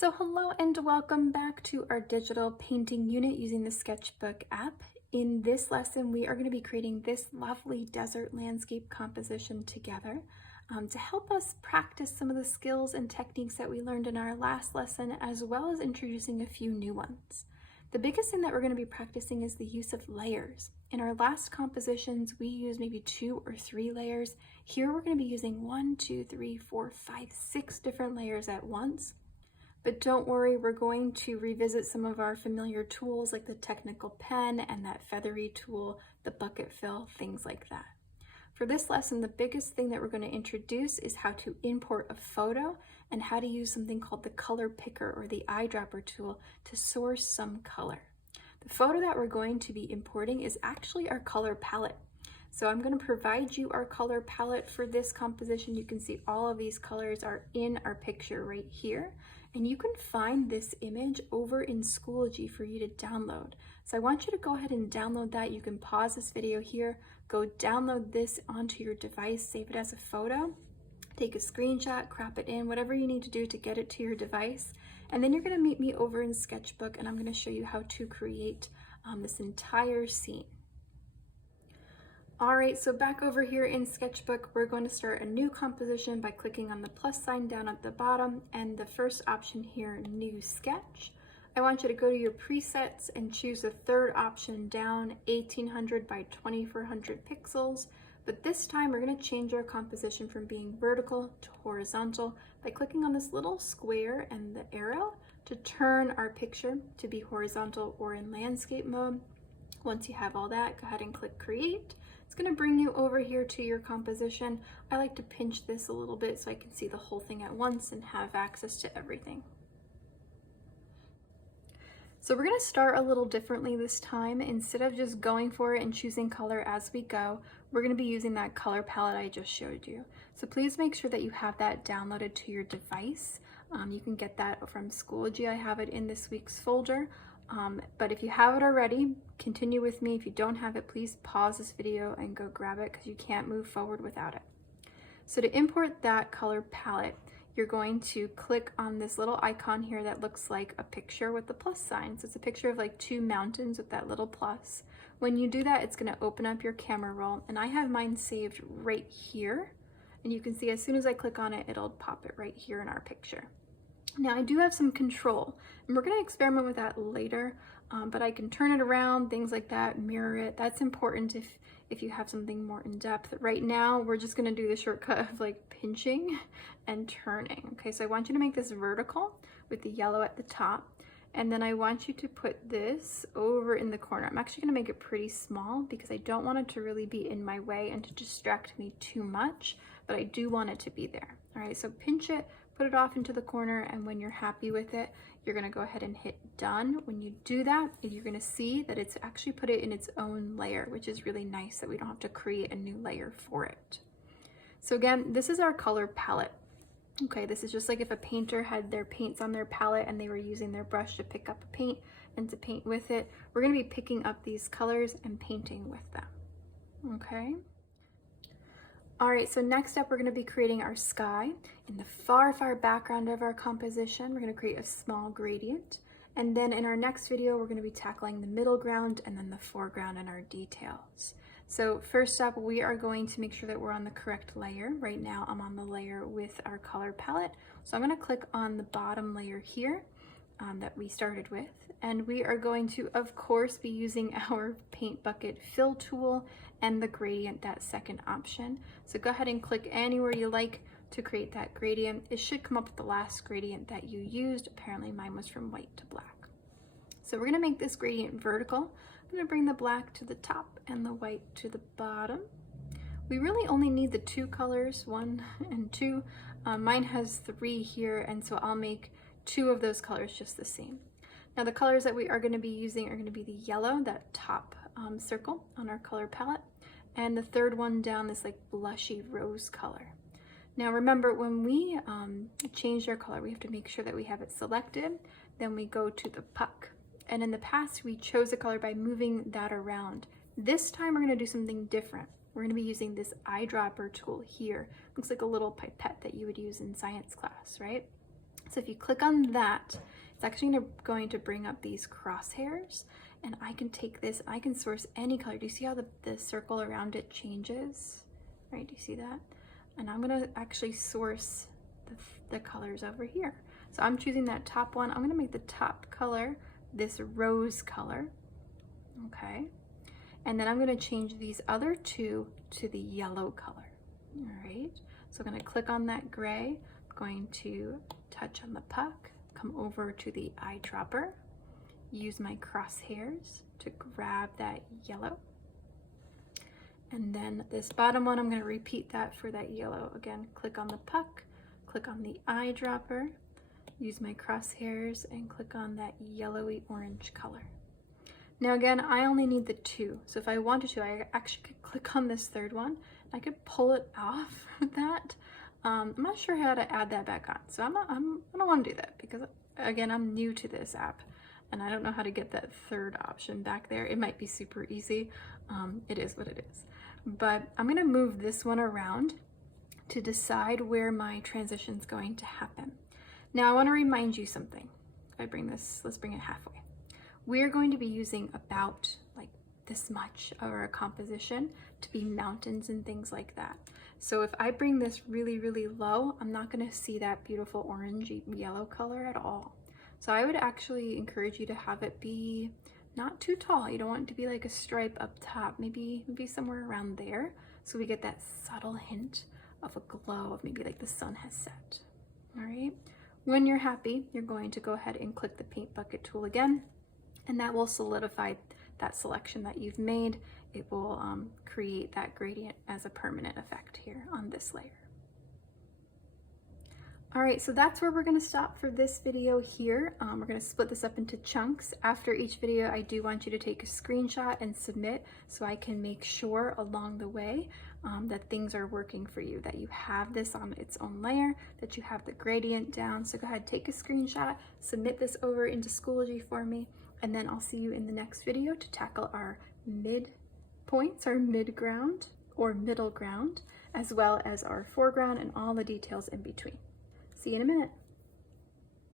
So hello and welcome back to our digital painting unit using the Sketchbook app. In this lesson, we are going to be creating this lovely desert landscape composition together to help us practice some of the skills and techniques that we learned in our last lesson, as well as introducing a few new ones. The biggest thing that we're going to be practicing is the use of layers. In our last compositions, we used maybe 2 or 3 layers. Here we're going to be using 1, 2, 3, 4, 5, 6 different layers at once. But don't worry, we're going to revisit some of our familiar tools like the technical pen and that feathery tool, the bucket fill, things like that. For this lesson, the biggest thing that we're going to introduce is how to import a photo and how to use something called the color picker or the eyedropper tool to source some color. The photo that we're going to be importing is actually our color palette. So I'm going to provide you our color palette for this composition. You can see all of these colors are in our picture right here. And you can find this image over in Schoology for you to download. So I want you to go ahead and download that. You can pause this video here, go download this onto your device, save it as a photo, take a screenshot, crop it in, whatever you need to do to get it to your device. And then you're going to meet me over in Sketchbook and I'm going to show you how to create this entire scene. All right, so back over here in Sketchbook, we're going to start a new composition by clicking on the plus sign down at the bottom and the first option here, New Sketch. I want you to go to your presets and choose the third option down, 1800 by 2400 pixels. But this time we're going to change our composition from being vertical to horizontal by clicking on this little square and the arrow to turn our picture to be horizontal or in landscape mode. Once you have all that, go ahead and click Create. It's going to bring you over here to your composition. I like to pinch this a little bit so I can see the whole thing at once and have access to everything. So we're going to start a little differently this time. Instead of just going for it and choosing color as we go, we're going to be using that color palette I just showed you. So please make sure that you have that downloaded to your device. You can get that from Schoology. I have it in this week's folder. But if you have it already, continue with me. If you don't have it, please pause this video and go grab it because you can't move forward without it. So to import that color palette, you're going to click on this little icon here that looks like a picture with the plus sign. So it's a picture of like 2 mountains with that little plus. When you do that, it's going to open up your camera roll, and I have mine saved right here. And you can see as soon as I click on it, it'll pop it right here in our picture. Now I do have some control, and we're going to experiment with that later, but I can turn it around, things like that, mirror it. That's important if you have something more in depth. Right now, we're just going to do the shortcut of like pinching and turning. Okay, so I want you to make this vertical with the yellow at the top, and then I want you to put this over in the corner. I'm actually going to make it pretty small because I don't want it to really be in my way and to distract me too much, but I do want it to be there. All right, so pinch it, put it off into the corner, and when you're happy with it, you're going to go ahead and hit done. When you do that, you're going to see that it's actually put it in its own layer, which is really nice that we don't have to create a new layer for it. So again, this is our color palette. Okay, this is just like if a painter had their paints on their palette and they were using their brush to pick up a paint and to paint with it. We're going to be picking up these colors and painting with them. Okay. All right, so next up, we're going to be creating our sky. In the far, far background of our composition, we're going to create a small gradient. And then in our next video, we're going to be tackling the middle ground and then the foreground and our details. So first up, we are going to make sure that we're on the correct layer. Right now, I'm on the layer with our color palette. So I'm going to click on the bottom layer here that we started with. And we are going to, of course, be using our paint bucket fill tool and the gradient, that second option. So go ahead and click anywhere you like to create that gradient. It should come up with the last gradient that you used. Apparently mine was from white to black. So we're gonna make this gradient vertical. I'm gonna bring the black to the top and the white to the bottom. We really only need the 2 colors, 1 and 2. Mine has 3 here, and so I'll make 2 of those colors just the same. Now the colors that we are going to be using are going to be the yellow, that top circle on our color palette, and the third one down, this like blushy rose color. Now remember, when we change our color, we have to make sure that we have it selected, then we go to the puck. And in the past, we chose a color by moving that around. This time we're going to do something different. We're going to be using this eyedropper tool here. Looks like a little pipette that you would use in science class, right? So if you click on that, it's actually going to bring up these crosshairs, and I can take this, I can source any color. Do you see how the circle around it changes? Right, do you see that? And I'm gonna actually source the colors over here. So I'm choosing that top one. I'm gonna make the top color this rose color, okay? And then I'm gonna change these other two to the yellow color, all right? So I'm gonna click on that gray, I'm going to touch on the puck, come over to the eyedropper, use my crosshairs to grab that yellow. And then this bottom one, I'm gonna repeat that for that yellow. Again, click on the puck, click on the eyedropper, use my crosshairs and click on that yellowy orange color. Now again, I only need the two. So if I wanted to, I actually could click on this third one. I could pull it off with that. I'm not sure how to add that back on. So I don't want to do that because again, I'm new to this app and I don't know how to get that third option back there. It might be super easy. It is what it is. But I'm gonna move this one around to decide where my transition is going to happen. Now I want to remind you something. If I bring this, let's bring it halfway. We're going to be using about like this much of our composition to be mountains and things like that. So if I bring this really, really low, I'm not going to see that beautiful orangey yellow color at all. So I would actually encourage you to have it be not too tall. You don't want it to be like a stripe up top, maybe somewhere around there. So we get that subtle hint of a glow of maybe like the sun has set, all right? When you're happy, you're going to go ahead and click the paint bucket tool again, and that will solidify that selection that you've made. It will create that gradient as a permanent effect here on this layer. All right, so that's where we're gonna stop for this video here. We're gonna split this up into chunks. After each video, I do want you to take a screenshot and submit so I can make sure along the way that things are working for you, that you have this on its own layer, that you have the gradient down. So go ahead, take a screenshot, submit this over into Schoology for me, and then I'll see you in the next video to tackle our midpoints, our mid-ground or middle ground, as well as our foreground and all the details in between. See you in a minute.